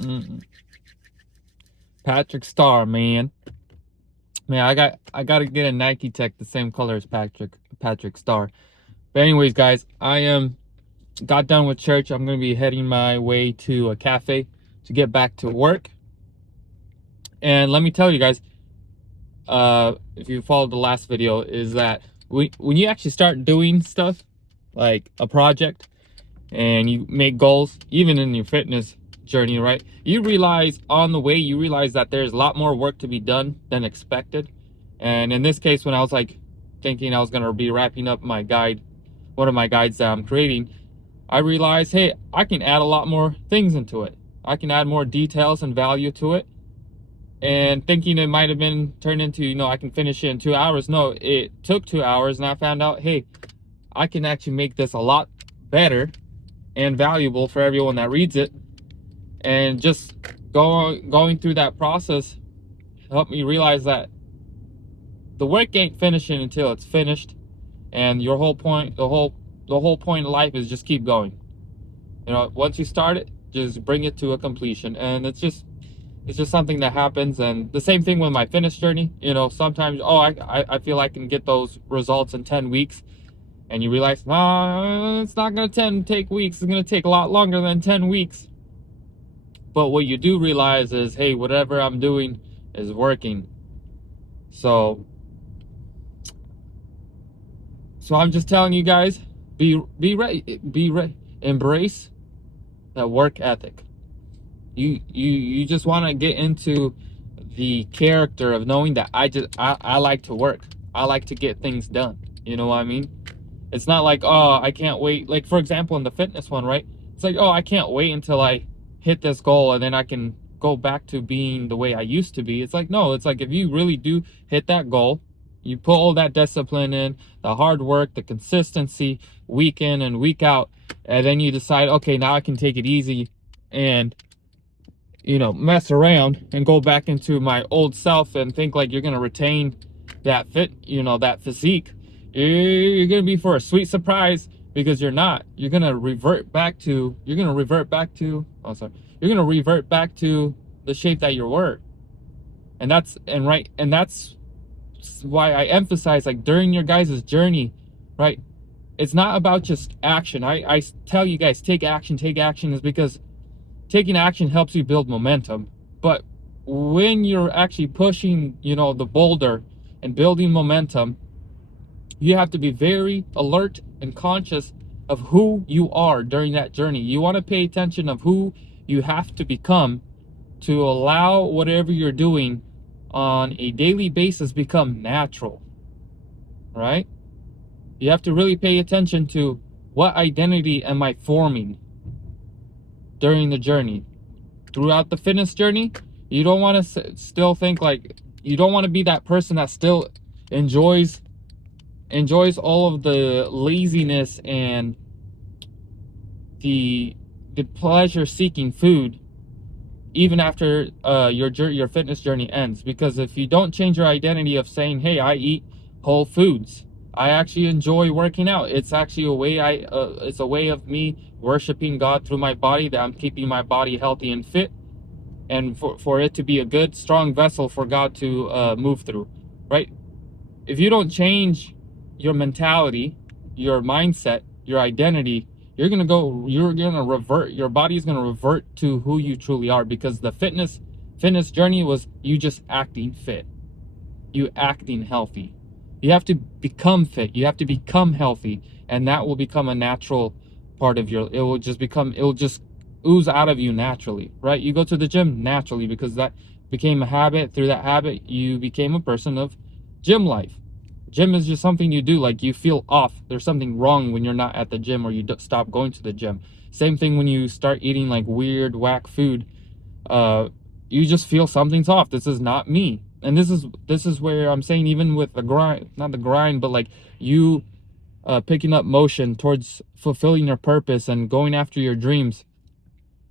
Mm. Patrick Star, man. Man, I gotta get a Nike Tech the same color as Patrick Star. But anyways, guys, got done with church. I'm gonna be heading my way to a cafe to get back to work. And let me tell you guys, if you followed the last video, is that when you actually start doing stuff like a project and you make goals, even in your fitness journey, right? You realize on the way, you realize that there's a lot more work to be done than expected. And in this case, when I was like thinking I was gonna be wrapping up my guide, one of my guides that I'm creating, I realized, hey, I can add a lot more things into it. I can add more details and value to it. And thinking it might have been turned into, I can finish it in 2 hours. No, it took 2 hours, and I found out, hey, I can actually make this a lot better and valuable for everyone that reads it. And just going through that process helped me realize that the work ain't finishing until it's finished. And your whole point, the whole point of life is just keep going. Once you start it, just bring it to a completion. And it's just something that happens. And the same thing with my fitness journey. Sometimes, oh, I feel I can get those results in 10 weeks. And you realize, nah, it's not going to take weeks. It's going to take a lot longer than 10 weeks. But what you do realize is, hey, whatever I'm doing is working. So I'm just telling you guys, be ready, embrace that work ethic. You just want to get into the character of knowing that I like to work. I like to get things done. You know what I mean? It's not like, oh, I can't wait. Like, for example, in the fitness one, right? It's like, oh, I can't wait until I hit this goal and then I can go back to being the way I used to be. It's like, no, it's like if you really do hit that goal, you put all that discipline in, the hard work, the consistency, week in and week out, and then you decide, okay, now I can take it easy and mess around and go back into my old self and think like you're gonna retain that that physique. You're gonna be for a sweet surprise, because you're not. You're gonna revert back to oh, sorry, you're gonna revert back to the shape that you were. And that's why I emphasize, like, during your guys' journey, right, it's not about just action. I tell you guys, take action, is because taking action helps you build momentum. But when you're actually pushing, the boulder and building momentum, you have to be very alert and conscious of who you are during that journey. You want to pay attention of who you have to become to allow whatever you're doing on a daily basis become natural, right? You have to really pay attention to what identity am I forming during the journey. Throughout the fitness journey, you don't want to still think like, you don't want to be that person that still enjoys all of the laziness and the pleasure seeking food even after your fitness journey ends. Because if you don't change your identity of saying, hey, I eat whole foods, I actually enjoy working out, it's actually a way it's a way of me worshiping God through my body, that I'm keeping my body healthy and fit, and for it to be a good strong vessel for God to move through, right? If you don't change your mentality, your mindset, your identity, you're gonna revert. Your body's gonna revert to who you truly are, because the fitness journey was you just acting fit, you acting healthy. You have to become fit, you have to become healthy, and that will become a natural part of it will just ooze out of you naturally, right? You go to the gym naturally because that became a habit. Through that habit, you became a person of gym life. Gym is just something you do, like you feel off. There's something wrong when you're not at the gym, or you stop going to the gym. Same thing when you start eating like weird, whack food. You just feel something's off. This is not me. And this is where I'm saying, even with the grind, not the grind, but like you picking up motion towards fulfilling your purpose and going after your dreams,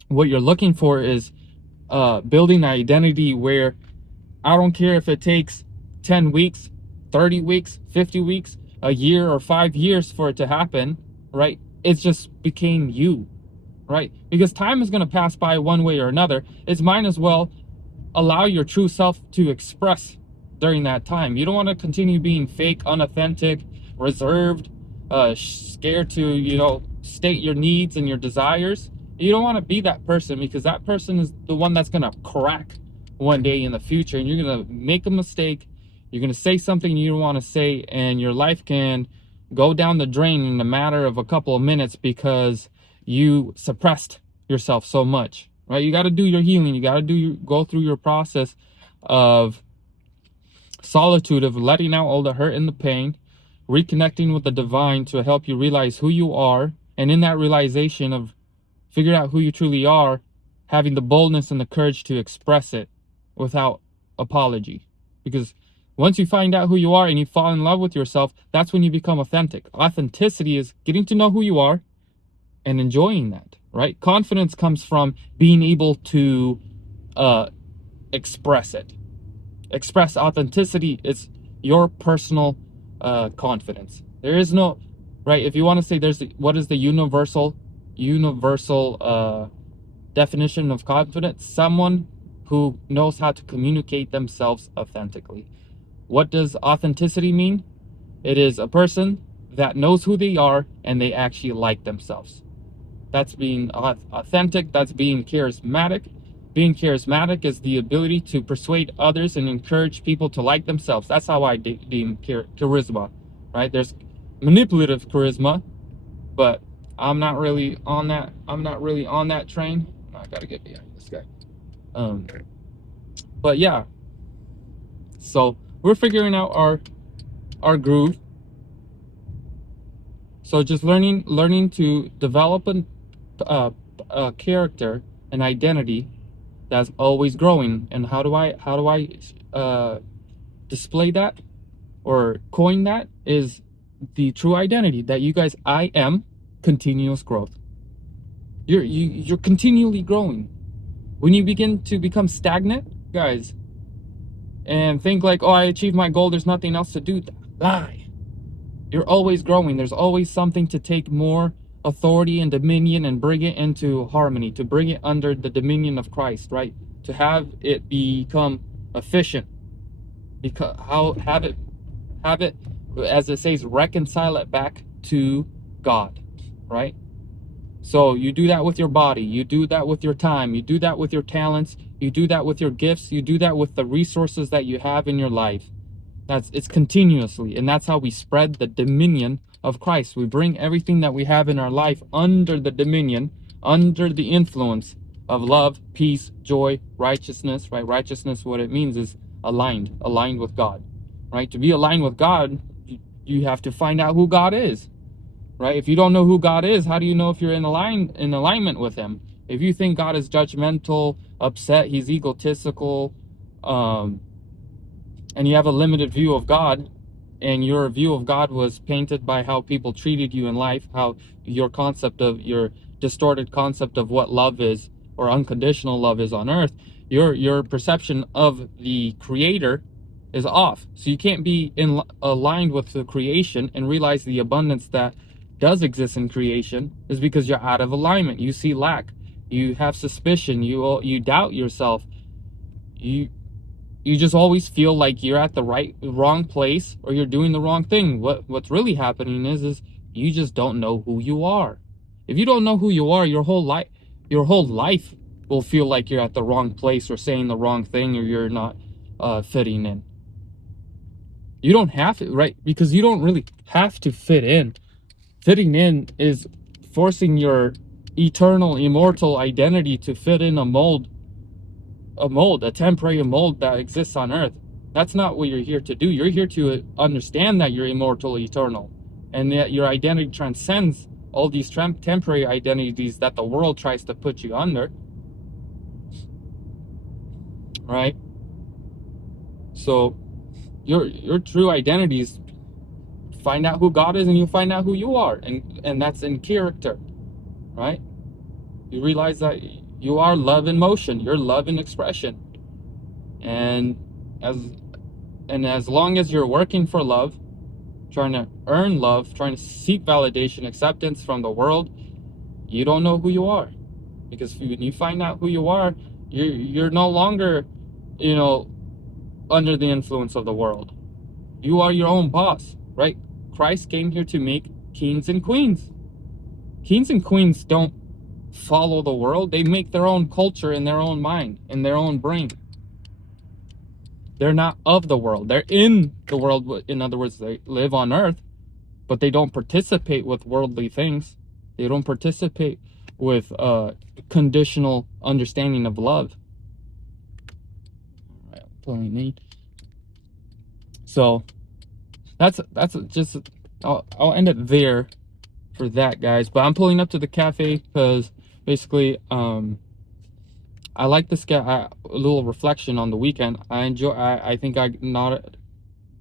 what you're looking for is building an identity where I don't care if it takes 10 weeks, 30 weeks, 50 weeks, a year, or 5 years for it to happen, right? It's just became you. right? Because time is going to pass by one way or another. It's might as well allow your true self to express during that time. You don't want to continue being fake, unauthentic, reserved, scared to, state your needs and your desires. You don't want to be that person, because that person is the one that's going to crack one day in the future, and you're going to make a mistake. You're going to say something you don't want to say, and your life can go down the drain in a matter of a couple of minutes because you suppressed yourself so much, right? You got to do your healing. You got to go through your process of solitude, of letting out all the hurt and the pain, reconnecting with the divine to help you realize who you are, and in that realization of figuring out who you truly are, having the boldness and the courage to express it without apology. Because once you find out who you are and you fall in love with yourself, that's when you become authentic. Authenticity is getting to know who you are and enjoying that, right? Confidence comes from being able to express it. Express authenticity is your personal confidence. There is no, right? If you want to say what is the universal definition of confidence? Someone who knows how to communicate themselves authentically. What does authenticity mean? It is a person that knows who they are and they actually like themselves. That's being authentic. That's being charismatic. Being charismatic is the ability to persuade others and encourage people to like themselves. That's how I deem charisma, right? There's manipulative charisma, but I'm not really on that. I'm not really on that train. I gotta get behind this guy. But yeah. So we're figuring out our groove. So just learning to develop a character, an identity that's always growing. And how do I display that or coin that? Is the true identity that you guys, I am continuous growth. You're continually growing. When you begin to become stagnant, guys, and think like, oh, I achieved my goal, there's nothing else to do, lie. You're always growing. There's always something to take more authority and dominion and bring it into harmony, to bring it under the dominion of Christ, right? To have it become efficient. Because have it, as it says, reconcile it back to God, right? So you do that with your body, you do that with your time, you do that with your talents, you do that with your gifts, you do that with the resources that you have in your life. It's continuously, and that's how we spread the dominion of Christ. We bring everything that we have in our life under the dominion, under the influence of love, peace, joy, righteousness, right? Righteousness, what it means is aligned with God, right? To be aligned with God, you have to find out who God is, right? If you don't know who God is, how do you know if you're in alignment with him? If you think God is judgmental, upset, he's egotistical, and you have a limited view of God, and your view of God was painted by how people treated you in life, how your distorted concept of what love is, or unconditional love is on earth, your perception of the creator is off. So you can't be aligned with the creation and realize the abundance that does exist in creation, is because you're out of alignment. You see lack, you have suspicion, you doubt yourself, you just always feel like you're at the wrong place, or you're doing the wrong thing. What's really happening is you just don't know who you are. If you don't know who you are, your whole life will feel like you're at the wrong place, or saying the wrong thing, or you're not fitting in. You don't have to, right? Because you don't really have to fit in. Fitting in is forcing your eternal, immortal identity to fit in a temporary mold that exists on earth. That's not what you're here to do. You're here to understand that you're immortal, eternal, and that your identity transcends all these temporary identities that the world tries to put you under, right? So your true identity is find out who God is, and you find out who you are, and that's in character, right? You realize that you are love in motion, you're love in expression, and as long as you're working for love, trying to earn love, trying to seek validation, acceptance from the world, you don't know who you are. Because when you find out who you are, you're no longer, you know, under the influence of the world. You are your own boss, right? Christ came here to make kings and queens. Kings and queens don't follow the world. They make their own culture in their own mind, in their own brain. They're not of the world. They're in the world. In other words, they live on earth, but they don't participate with worldly things. They don't participate with conditional understanding of love. Pulling me. So that's just, I'll end it there for that, guys. But I'm pulling up to the cafe because basically I like this guy. A little reflection on the weekend. I think I not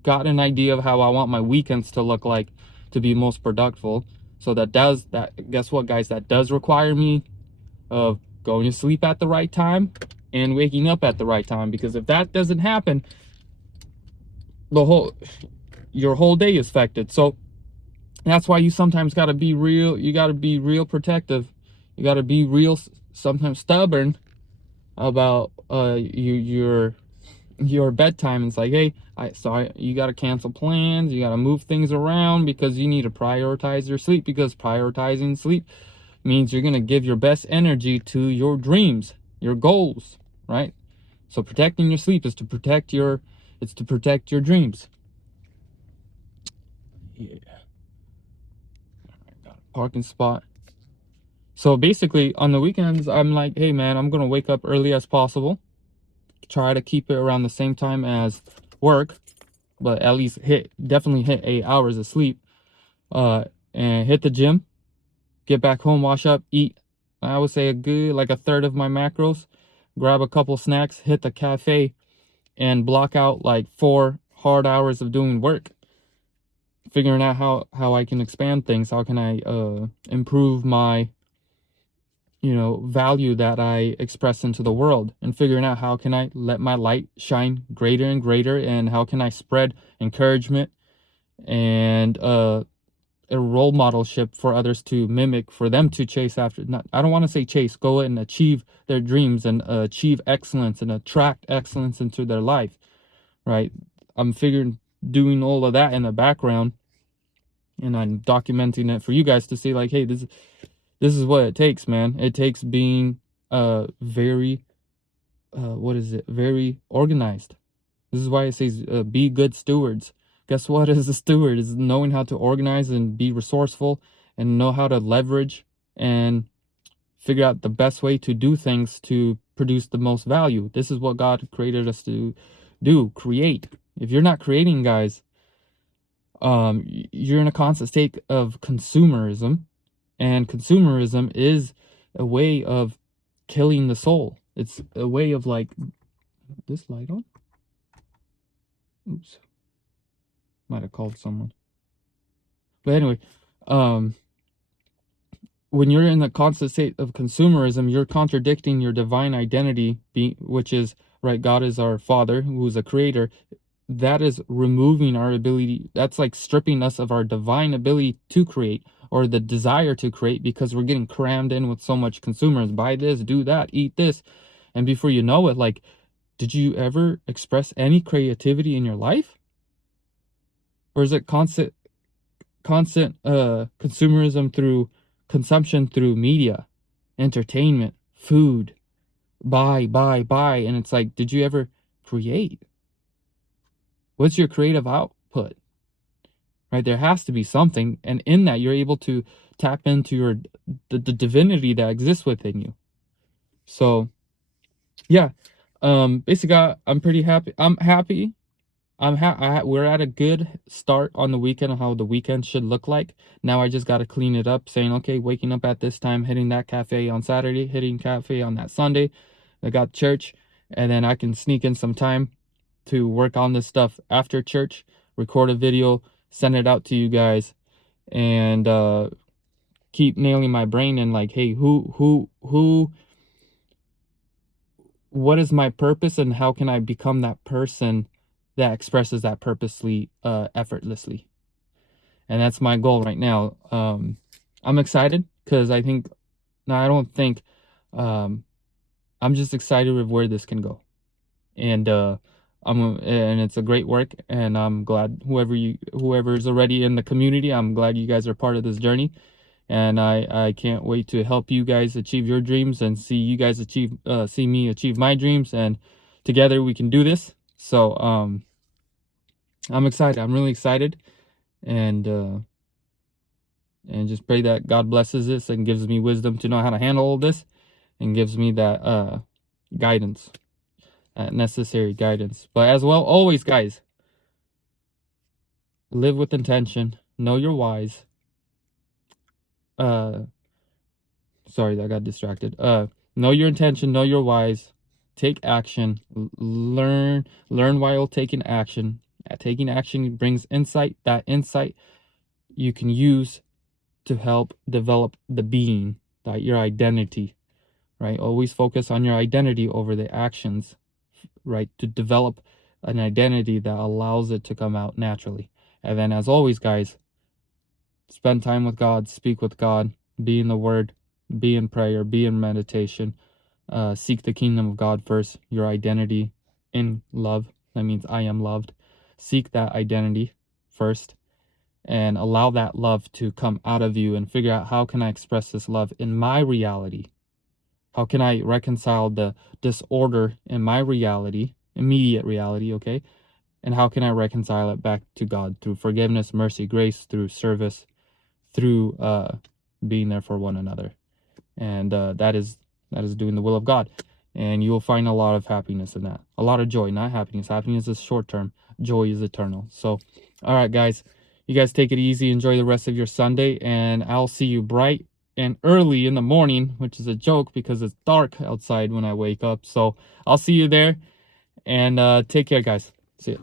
got an idea of how I want my weekends to look like to be most productive. So guess what, guys, that does require me of going to sleep at the right time and waking up at the right time, because if that doesn't happen, your whole day is affected. So that's why you sometimes got to be real. You got to be real protective. You got to be real, sometimes stubborn about your bedtime. It's like, hey, you got to cancel plans. You got to move things around because you need to prioritize your sleep, because prioritizing sleep means you're going to give your best energy to your dreams, your goals, right? So protecting your sleep is to protect your dreams. Yeah. Got a parking spot. So basically on the weekends, I'm like, hey man, I'm going to wake up early as possible. Try to keep it around the same time as work, but at least definitely hit 8 hours of sleep. And hit the gym, get back home, wash up, eat, I would say like a third of my macros, grab a couple snacks, hit the cafe, and block out like 4 hard hours of doing work, figuring out how I can expand things, how can I improve my value that I express into the world, and figuring out how can I let my light shine greater and greater, and how can I spread encouragement and a role modelship for others to mimic, for them to chase after. I don't want to say chase, go and achieve their dreams and achieve excellence and attract excellence into their life, right? I'm figuring doing all of that in the background, and I'm documenting it for you guys to see, like, hey, this is what it takes, man. It takes being very very organized. This is why it says be good stewards. Guess what is a steward? Is knowing how to organize and be resourceful and know how to leverage and figure out the best way to do things to produce the most value. This is what God created us to do, create. If you're not creating, guys, you're in a constant state of consumerism, and consumerism is a way of killing the soul. It's a way of, like, this light on? Oops. Might have called someone. But anyway, when you're in the constant state of consumerism, you're contradicting your divine identity, which is, right, God is our Father, who is a creator. That is removing our ability. That's like stripping us of our divine ability to create, or the desire to create, because we're getting crammed in with so much consumerism. Buy this, do that, eat this. And before you know it, like, did you ever express any creativity in your life? Or is it constant consumerism through consumption, through media, entertainment, food, buy, and it's like, did you ever create? What's your creative output? Right? There has to be something, and in that you're able to tap into the divinity that exists within you. So yeah, basically I'm pretty happy. We're at a good start on the weekend of how the weekend should look like. Now I just got to clean it up, saying, okay, waking up at this time, hitting that cafe on Saturday, hitting cafe on that Sunday. I got church, and then I can sneak in some time to work on this stuff after church, record a video, send it out to you guys, and keep nailing my brain in, like, hey, what is my purpose, and how can I become that person that expresses that purposely, effortlessly. And that's my goal right now. I'm excited because I don't think I'm just excited with where this can go. And and it's a great work, and I'm glad whoever's already in the community, I'm glad you guys are part of this journey. And I can't wait to help you guys achieve your dreams and see you guys see me achieve my dreams, and together we can do this. So I'm excited. I'm really excited, and just pray that God blesses this and gives me wisdom to know how to handle all this, and gives me that guidance, necessary guidance. But as well, always, guys, live with intention, know your whys. Sorry, I got distracted. Know your intention, know your whys, take action, learn while taking action. Taking action brings insight. That insight you can use to help develop the being, that your identity, right? Always focus on your identity over the actions, right? To develop an identity that allows it to come out naturally. And then, as always, guys, spend time with God, speak with God, be in the Word, be in prayer, be in meditation. Seek the kingdom of God first, your identity in love. That means I am loved. Seek that identity first, and allow that love to come out of you, and figure out, how can I express this love in my reality? How can I reconcile the disorder in my reality, immediate reality, okay? And how can I reconcile it back to God through forgiveness, mercy, grace, through service, through being there for one another. And that is doing the will of God. And you will find a lot of happiness in that. A lot of joy, not happiness. Happiness is short term. Joy is eternal. So, all right, guys. You guys take it easy. Enjoy the rest of your Sunday. And I'll see you bright and early in the morning, which is a joke because it's dark outside when I wake up. So I'll see you there. And take care, guys. See ya.